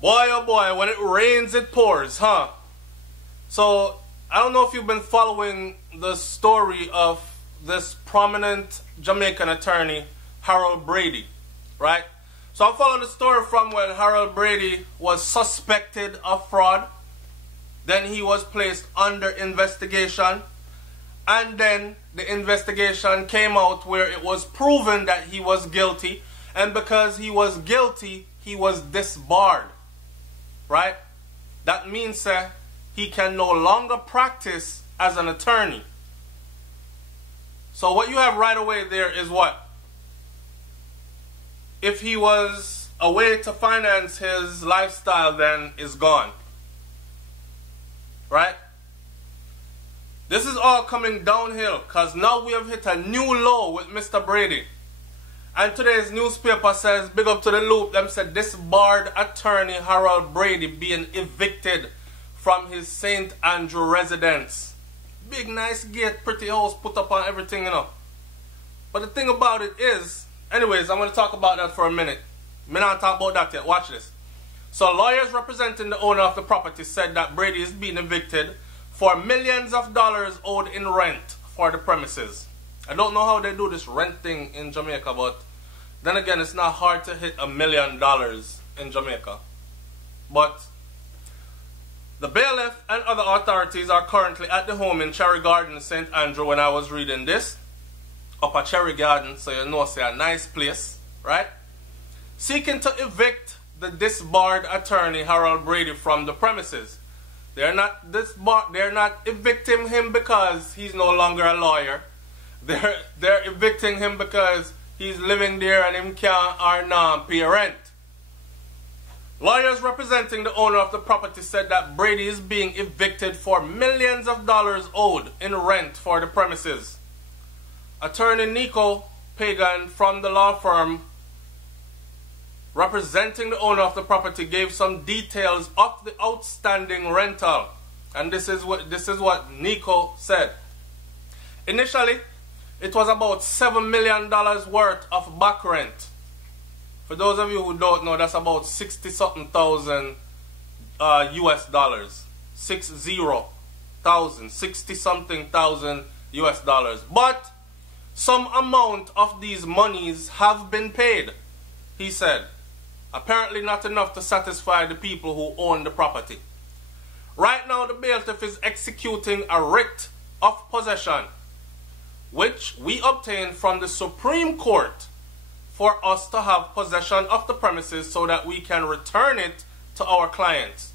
Boy, oh boy, when it rains, it pours, huh? So, I don't know if you've been following the story of this prominent Jamaican attorney, Harold Brady, right? So I'm following the story from when Harold Brady was suspected of fraud. Then he was placed under investigation. And then the investigation came out where it was proven that he was guilty. And because he was guilty, he was disbarred. Right? That means he can no longer practice as an attorney. So what you have right away there is what? If he was a way to finance his lifestyle, then is gone. Right? This is all coming downhill because now we have hit a new low with Mr. Brady. And today's newspaper says, big up to the loop, them said disbarred attorney Harold Brady being evicted from his St. Andrew residence. Big nice gate, pretty house, put up on everything, you know. But the thing about it is, anyways, I'm going to talk about that for a minute. I'm not talk about that yet. Watch this. So lawyers representing the owner of the property said that Brady is being evicted for millions of dollars owed in rent for the premises. I don't know how they do this rent thing in Jamaica, but then again, it's not hard to hit $1 million in Jamaica. But the bailiff and other authorities are currently at the home in Cherry Garden, St. Andrew, when I was reading this. Up at Cherry Garden, so you know it's a nice place, right? Seeking to evict the disbarred attorney Harold Brady from the premises. They're not evicting him because he's no longer a lawyer. They're evicting him because he's living there and him can't or not pay rent. Lawyers representing the owner of the property said that Brady is being evicted for millions of dollars owed in rent for the premises. Attorney Nico Pagan from the law firm representing the owner of the property gave some details of the outstanding rental. And this is what Nico said. Initially, it was about $7 million worth of back rent. For those of you who don't know, that's about 60-something thousand US dollars. 60-something thousand US dollars. But some amount of these monies have been paid, he said. Apparently not enough to satisfy the people who own the property. Right now the bailiff is executing a writ of possession, which we obtained from the Supreme Court for us to have possession of the premises so that we can return it to our clients,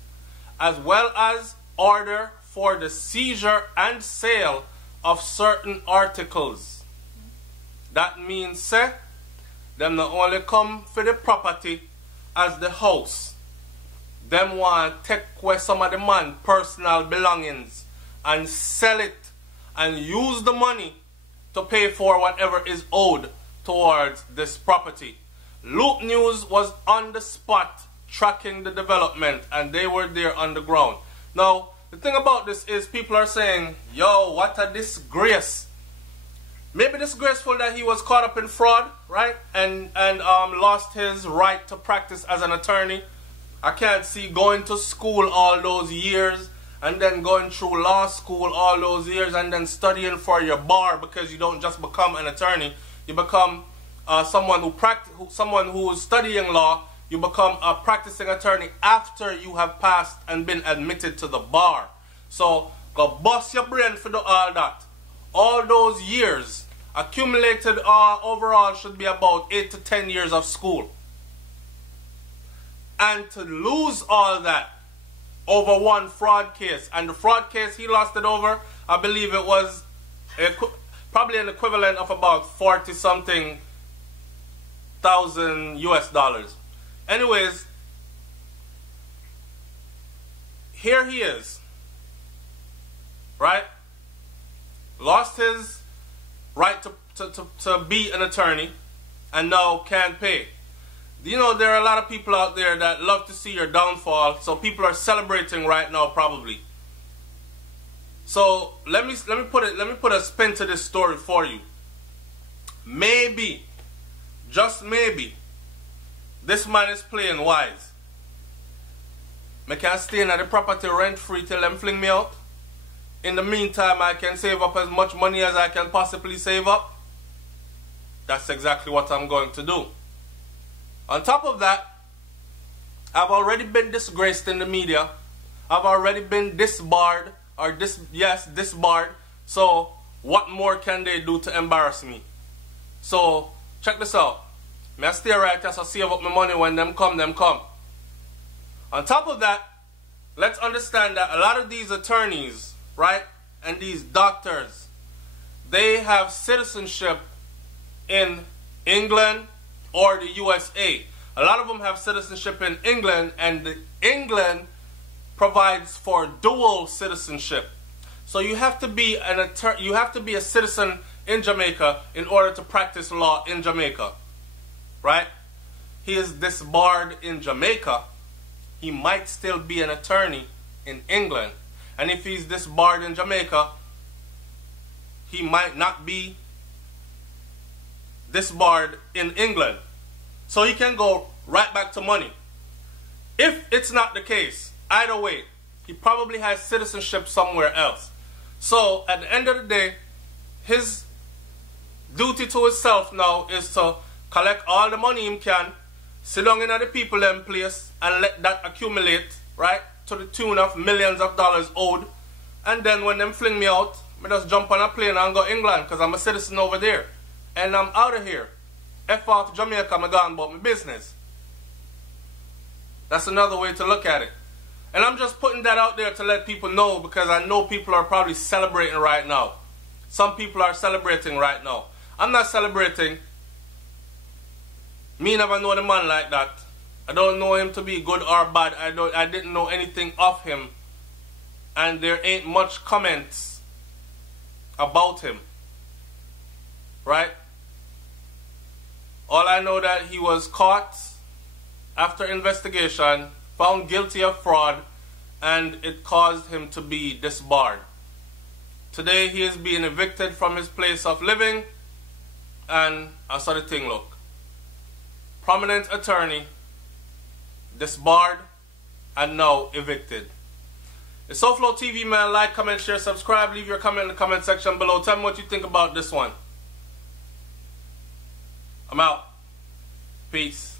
as well as order for the seizure and sale of certain articles. That means, them not only come for the property as the house, them want to take away some of the man's personal belongings and sell it and use the money to pay for whatever is owed towards this property. Loop News was on the spot tracking the development, and they were there on the ground. Now, the thing about this is people are saying, yo, what a disgrace. Maybe disgraceful that he was caught up in fraud, right? And lost his right to practice as an attorney. I can't see going to school all those years and then going through law school all those years and then studying for your bar, because you don't just become an attorney. You become someone who is studying law. You become a practicing attorney after you have passed and been admitted to the bar. So go bust your brain for all that. All those years accumulated overall should be about 8 to 10 years of school. And to lose all that over one fraud case, and the fraud case he lost it over, I believe it was probably an equivalent of about 40-something thousand US dollars. Anyways, here he is, right? Lost his right to be an attorney and now can't pay. You know, there are a lot of people out there that love to see your downfall, so people are celebrating right now probably. So let me put a spin to this story for you. Maybe, just maybe, this man is playing wise. I can stay in the property rent free till them fling me out. In the meantime, I can save up as much money as I can possibly save up. That's exactly what I'm going to do. On top of that, I've already been disgraced in the media. I've already been disbarred, or disbarred. So what more can they do to embarrass me? So check this out. I stay right here, so save up my money. When them come, them come. On top of that, let's understand that a lot of these attorneys, right, and these doctors, they have citizenship in England or the USA. A lot of them have citizenship in England, and England provides for dual citizenship. So you have to be a citizen in Jamaica in order to practice law in Jamaica, right? He is disbarred in Jamaica. He might still be an attorney in England, and if he's disbarred in Jamaica, he might not be disbarred in England. So he can go right back to money. If it's not the case, either way, he probably has citizenship somewhere else. So at the end of the day, his duty to himself now is to collect all the money he can, sit down in the people in place, and let that accumulate, right, to the tune of millions of dollars owed. And then when them fling me out, I just jump on a plane and go England, because I'm a citizen over there. And I'm out of here. F off Jamaica, I'm gone about my business. That's another way to look at it. And I'm just putting that out there to let people know, because I know people are probably celebrating right now. Some people are celebrating right now. I'm not celebrating. Me never know the man like that. I don't know him to be good or bad. I didn't know anything of him. And there ain't much comments about him. Right? All I know that he was caught after investigation, found guilty of fraud, and it caused him to be disbarred. Today he is being evicted from his place of living, and I saw the thing look. Prominent attorney, disbarred, and now evicted. It's SouFLoTV, man. Like, comment, share, subscribe. Leave your comment in the comment section below. Tell me what you think about this one. I'm out. Peace.